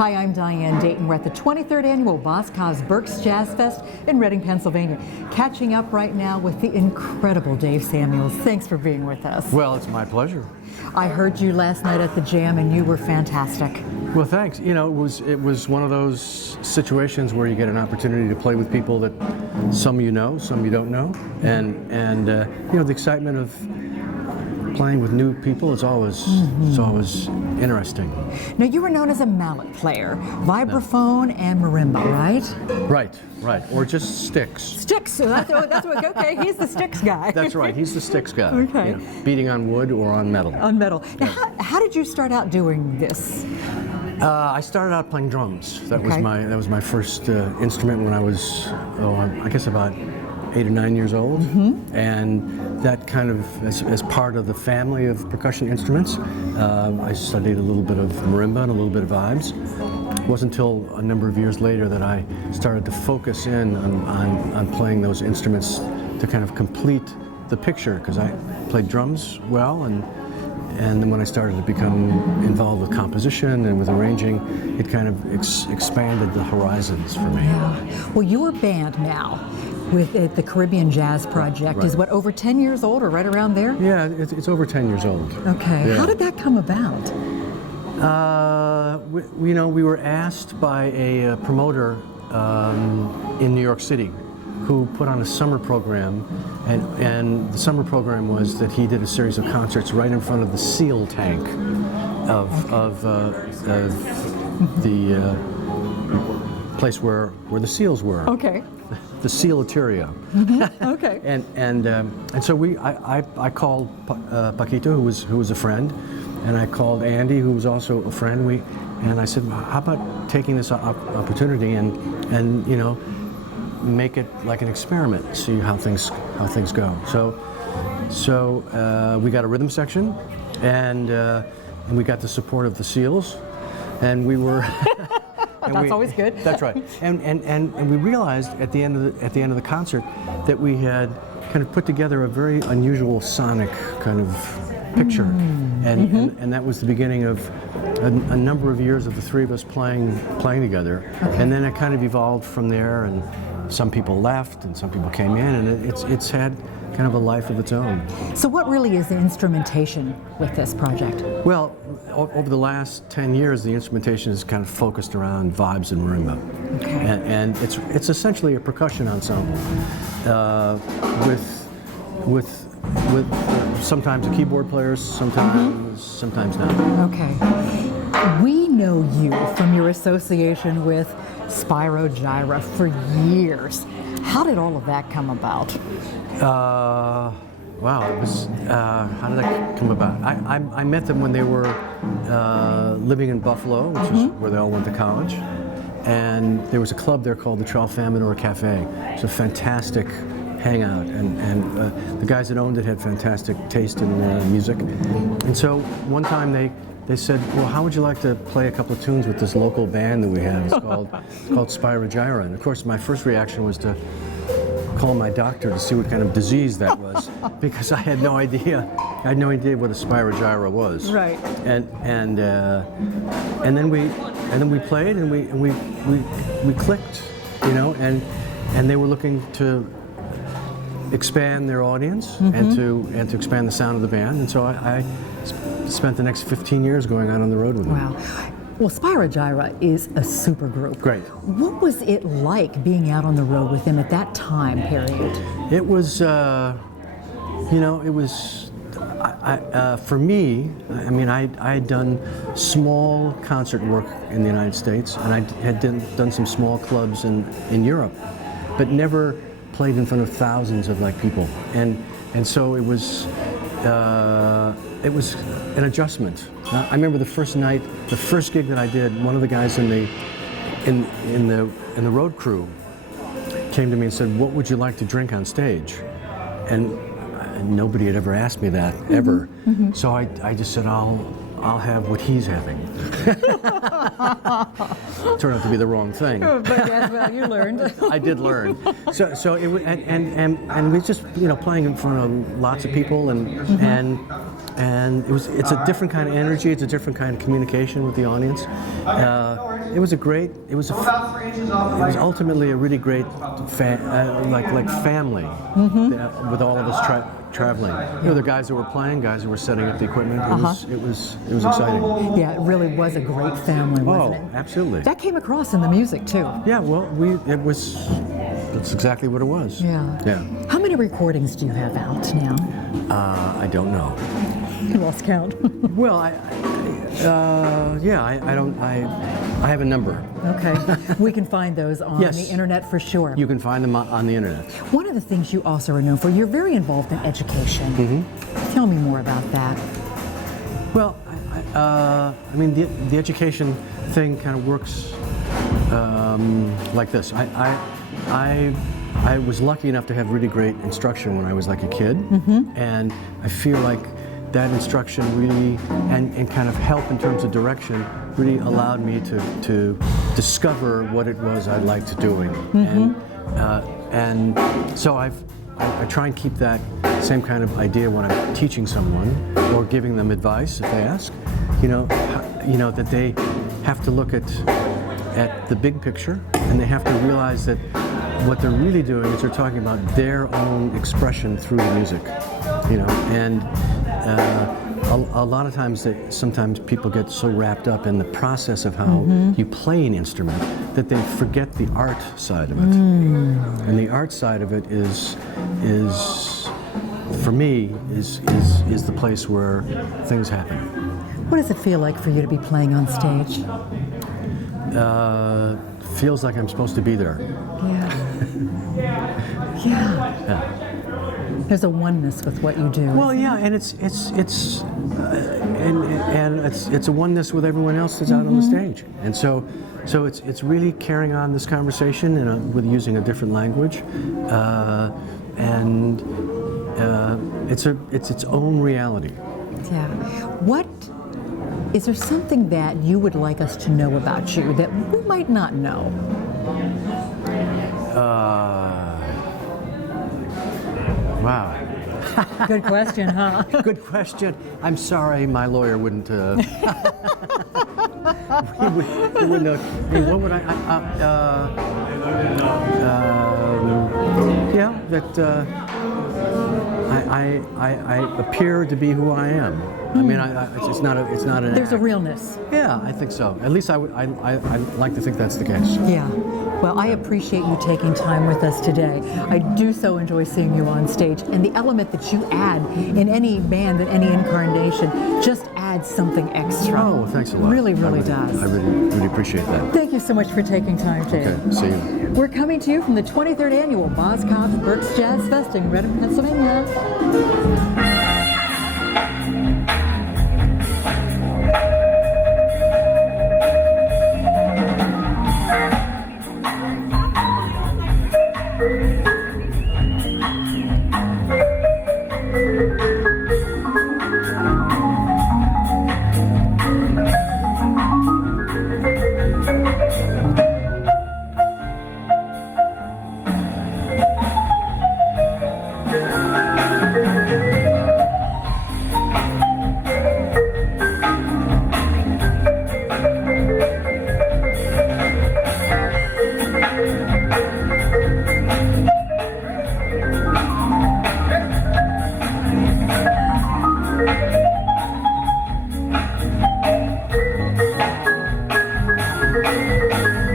Hi, I'm Diane, Dayton. We're at the 23rd Annual Boscov's Berks Jazz Fest in Reading, Pennsylvania. Catching up right now with the incredible Dave Samuels. Thanks for being with us. Well, it's my pleasure. I heard you last night at the jam and you were fantastic. Well, thanks. You know, it was one of those situations where you get an opportunity to play with people that some you know, some you don't know, and you know, the excitement of playing with new people is always interesting. Now, you were known as a mallet player, vibraphone and marimba, right? Right. Or just sticks. Sticks. So that's what. Okay, he's the sticks guy. That's right. He's the sticks guy. Okay. You know, beating on wood or on metal. On metal. Now, how did you start out doing this? I started out playing drums. That was my first instrument when I was, I guess about 8 or 9 years old, and that kind of, as part of the family of percussion instruments, I studied a little bit of marimba and a little bit of vibes. It wasn't until a number of years later that I started to focus in on playing those instruments to kind of complete the picture, because I played drums well, and then when I started to become involved with composition and with arranging, it kind of expanded the horizons for me. Yeah. Well, your band now, with the Caribbean Jazz Project, is what, over 10 years old or right around there? Yeah, it's over 10 years old. Okay. Yeah. How did that come about? We were asked by a promoter in New York City who put on a summer program, and the summer program was that he did a series of concerts right in front of the SEAL tank of the place where the SEALs were. Okay. The Sealateria. Okay. And so I called Paquito, who was a friend, and I called Andy, who was also a friend. And I said, how about taking this opportunity and you know, make it like an experiment, see how things go. So we got a rhythm section, and we got the support of the SEALs, and we were. That's always good. That's right. And we realized at the end of the concert that we had kind of put together a very unusual sonic kind of picture, and that was the beginning of a number of years of the three of us playing together. Okay. And then it kind of evolved from there, and some people left and some people came in, and it's had kind of a life of its own. So what really is the instrumentation with this project? Well, over the last 10 years, the instrumentation is kind of focused around vibes and marimba. Okay. And it's essentially a percussion ensemble with sometimes a keyboard player, sometimes not. Okay. We know you from your association with Spyro Gyra for years. How did all of that come about? Wow, it was, how did that come about? I met them when they were living in Buffalo, which is where they all went to college. And there was a club there called the Tralfamadore Cafe. It's a fantastic hangout, and the guys that owned it had fantastic taste in music. And so one time they said, well, how would you like to play a couple of tunes with this local band that we have? It's called Spyro Gyra. And of course, my first reaction was to call my doctor to see what kind of disease that was, because I had no idea. I had no idea what a Spyro Gyra was. Right. And then we played, and we clicked, you know, and they were looking to expand their audience and to expand the sound of the band, and so I spent the next 15 years going out on the road with them. Wow. Well, Spyro Gyra is a super group. Great. What was it like being out on the road with them at that time period? It was, for me, I mean, I had done small concert work in the United States, and I had done some small clubs in Europe, but never played in front of thousands of people. And so it was an adjustment. I remember the first night, the first gig that I did, one of the guys in the road crew came to me and said, "What would you like to drink on stage?" And nobody had ever asked me that, ever. So I just said, I'll have what he's having. Turned out to be the wrong thing. But yes, well, you learned. I did learn. So it and we just playing in front of lots of people and it's a different kind of energy. It's a different kind of communication with the audience. It was ultimately a really great family with all of us traveling. The guys who were playing, guys who were setting up the equipment. It was exciting. Yeah, it really was a great family, wasn't it? Oh, absolutely. That came across in the music too. Yeah, well, that's exactly what it was. Yeah. Yeah. How many recordings do you have out now? I don't know. You lost count. Well, I have a number. Okay. We can find those on Yes. the internet for sure. You can find them on the internet. One of the things you also are known for, you're very involved in education. Mm-hmm. Tell me more about that. Well, I mean, the education thing kind of works like this. I was lucky enough to have really great instruction when I was like a kid, and I feel like that instruction really and kind of help in terms of direction really allowed me to discover what it was I liked doing, and so I try and keep that same kind of idea when I'm teaching someone or giving them advice if they ask, that they have to look at the big picture, and they have to realize that what they're really doing is they're talking about their own expression through the music, and a lot of times sometimes people get so wrapped up in the process of how you play an instrument that they forget the art side of it. And the art side of it is for me is the place where things happen. What does it feel like for you to be playing on stage? Feels like I'm supposed to be there. Yeah. There's a oneness with what you do. Well, yeah, and it's a oneness with everyone else that's out on the stage, and so it's really carrying on this conversation with using a different language, and it's its own reality. Yeah. Is there something that you would like us to know about you that we might not know? Wow. Good question, huh? Good question. I'm sorry, my lawyer wouldn't. He wouldn't know. I mean, what would I? That I appear to be who I am. I mean, it's not an. There's act. a realness. Yeah, I think so. At least I like to think that's the case. Yeah. Well, I appreciate you taking time with us today. I do so enjoy seeing you on stage, and the element that you add in any band, in any incarnation, just adds something extra. Oh, thanks a lot. Really does. I really appreciate that. Thank you so much for taking time, Jay. Okay, see you. We're coming to you from the 23rd Annual Boz Cobb's Berks Jazz Fest in Reading, Pennsylvania.